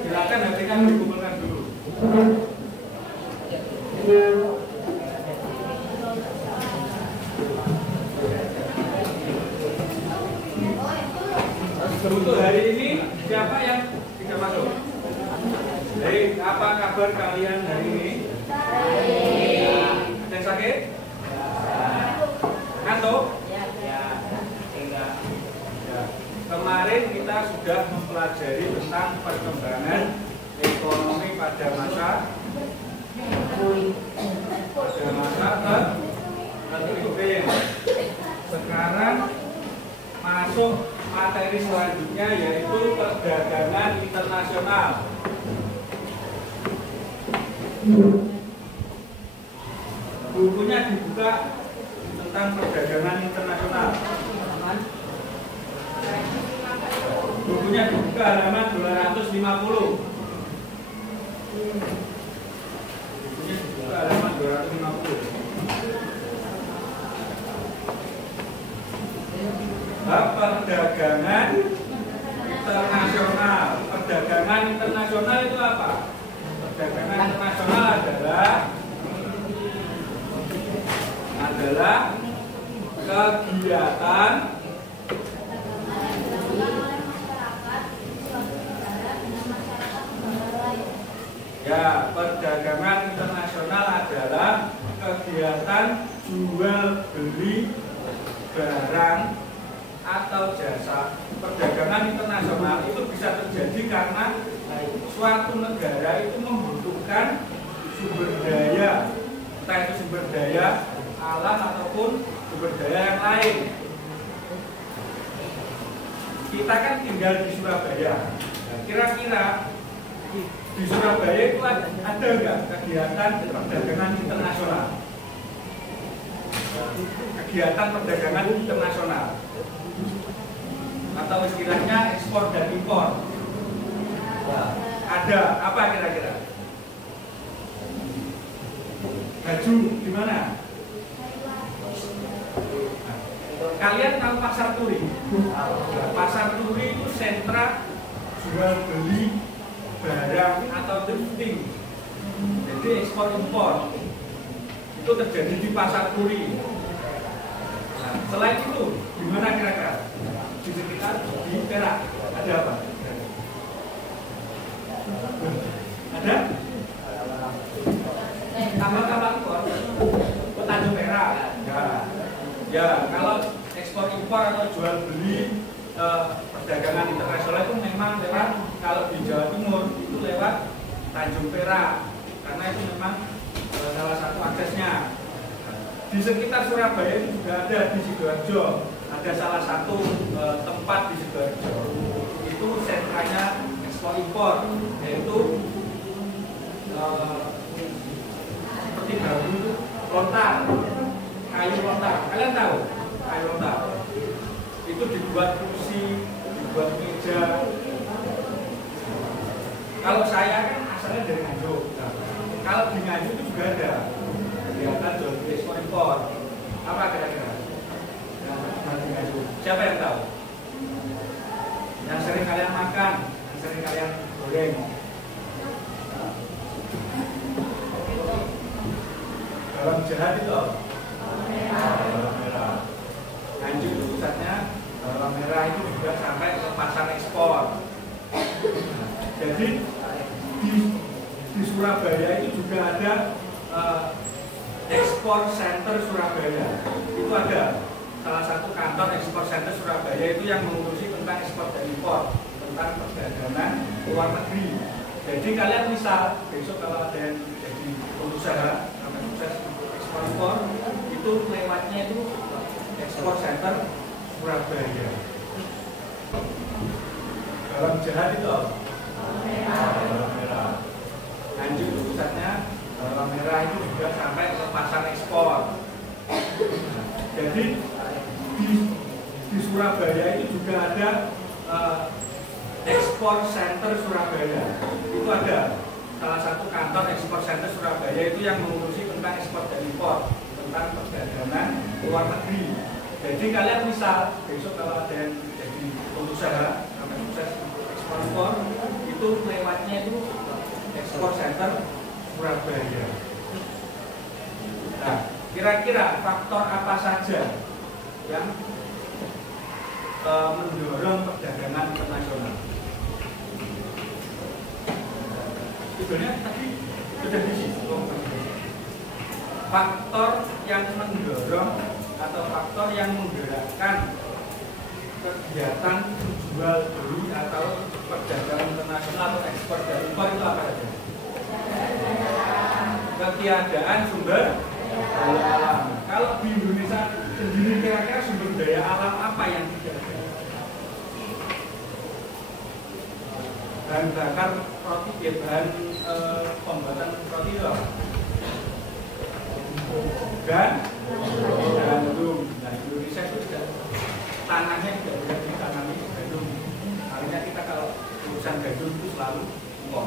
Silakan hati kamu dikumpulkan dulu. Untuk hari ini siapa yang tidak masuk? Baik, apa kabar kalian hari ini? Baik. Ada yang sakit? Ngantuk? Ya. Enggak. Ya. Kemarin kita sudah mempelajari tentang perkembangan ekonomi pada masa kemudian. Sekarang masuk materi selanjutnya yaitu perdagangan internasional. Bukunya dibuka tentang perdagangan internasional. Bukunya dibuka halaman 250. Bukunya dibuka halaman 250. Bab perdagangan internasional. Perdagangan internasional itu apa? Perdagangan internasional adalah kegiatan perdagangan internasional adalah kegiatan jual beli barang atau jasa. Perdagangan internasional itu bisa terjadi karena suatu negara itu membutuhkan sumber daya, entah itu sumber daya alam ataupun sumber daya yang lain. Kita kan tinggal di Surabaya. Kira-kira di Surabaya itu ada nggak kegiatan perdagangan internasional? Kegiatan perdagangan internasional atau istilahnya ekspor dan impor. Ada apa kira-kira? Baju di mana? Kalian tahu pasar turi? Pasar turi itu sentra jual beli barang atau thrifting. Jadi ekspor impor itu terjadi di pasar turi. Nah, selain itu, di mana kira-kira? Di sekitar di Perak ada apa? Ada? Tambang-tambang impor, Tanjung Perak. Ya, kalau ekspor impor atau jual beli perdagangan internasional itu memang lewat, kalau di Jawa Timur itu lewat Tanjung Perak, karena itu memang salah satu aksesnya. Di sekitar Surabaya itu juga ada, di Sidoarjo ada salah satu tempat di Sidoarjo itu sentranya ekspor impor, yaitu seperti bambu lontar, kayu lontar. Kalian tahu kayu lontar? Itu dibuat kursi, dibuat meja. Kalau saya kan asalnya dari Nganjuk. Kalau di Nganjuk itu juga ada kegiatan jual beli ekspor impor. Apa kira-kira? Siapa yang tahu? Yang sering kalian makan, yang sering kalian goreng. Garam jahat itu apa? Garam merah. Nganjuk itu pusatnya. Garam merah itu juga sampai ke pasar ekspor. Jadi di Surabaya itu juga ada ekspor center Surabaya. Itu ada salah satu kantor ekspor center Surabaya itu yang mengurusi tentang ekspor dan impor, tentang perdagangan luar negeri. Jadi kalian bisa besok kalau ada yang jadi pengusaha sampai sukses ekspor impor itu lewatnya itu ekspor center Surabaya. Garam jahat itu apa? Garam merah. Nganjuk itu pusatnya. Garam merah itu juga sampai ke pasar ekspor. Jadi di Surabaya itu juga ada ekspor center Surabaya. Itu ada salah satu kantor ekspor center Surabaya itu yang mengurusi tentang ekspor dan impor, tentang perdagangan luar negeri. Jadi kalian misal besok kalau ada yang jadi pengusaha sampai sukses ekspor itu lewatnya itu ekspor center Surabaya. Nah, kira-kira faktor apa saja yang mendorong perdagangan internasional? Sebenarnya tadi sudah disinggung. Faktor yang mendorong atau faktor yang menggerakkan kegiatan jual beli atau perdagangan internasional atau ekspor dan impor itu apa saja? Ketiadaan sumber daya alam. Kalau di Indonesia sendiri kira-kira sumber daya alam apa yang tidak ada? Bahan bakar roti, ya bahan pembuatan roti itu apa? Dan gandum. Nah, Indonesia itu tidak, tanahnya tidak bisa ditanami gandum. Artinya kita kalau urusan gandum itu selalu impor.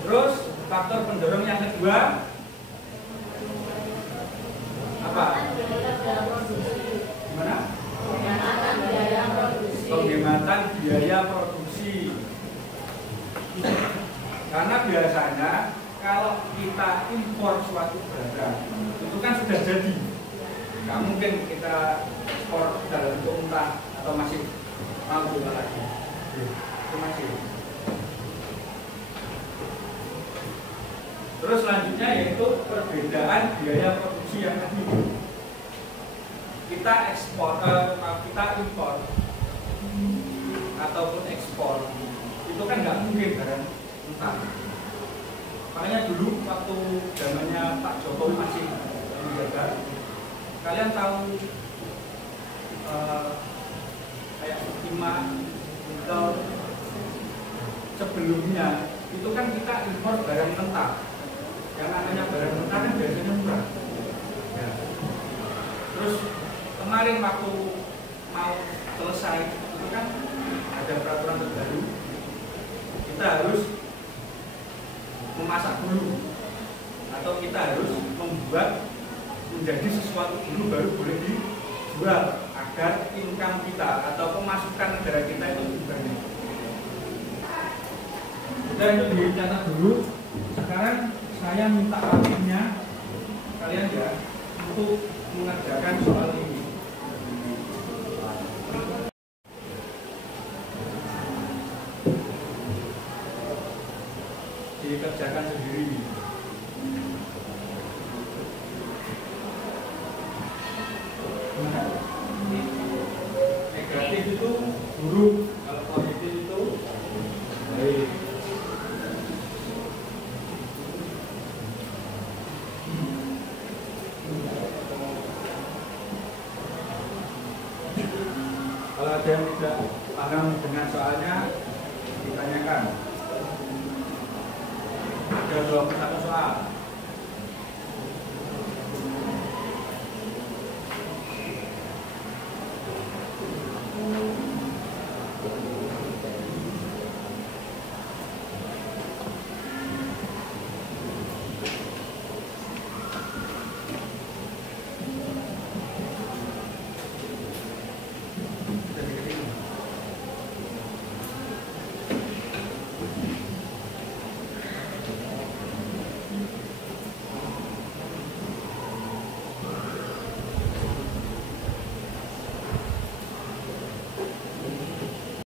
Terus faktor pendorong yang kedua apa? Gimana? Penghematan biaya produksi. Karena biasanya kalau kita impor suatu barang itu kan sudah jadi, nggak mungkin kita ekspor dalam bentuk mentah atau masih mau jual lagi. Itu masih. Terus selanjutnya yaitu perbedaan biaya produksi yang tadi. Kita kita impor ataupun ekspor itu kan nggak mungkin barang mentah. Makanya dulu waktu zamannya Pak Jokowi masih menjabat, kalian tahu kayak timah, nikel sebelumnya itu kan kita impor barang mentah. Yang namanya barang mentah kan biasanya murah. Ya. Terus kemarin waktu mau selesai itu kan ada peraturan terbaru, kita harus memasak dulu atau kita harus membuat menjadi sesuatu dulu baru boleh dijual agar income kita atau pemasukan negara kita itu lebih banyak. Udah itu dicatat dulu. Sekarang saya minta alatnya kalian ya untuk mengerjakan soal ini. Dikerjakan sendiri. Negatif itu buruk, kalau positif itu baik. Kalau ada yang tidak paham dengan soalnya ditanyakan. Ada 21 soal.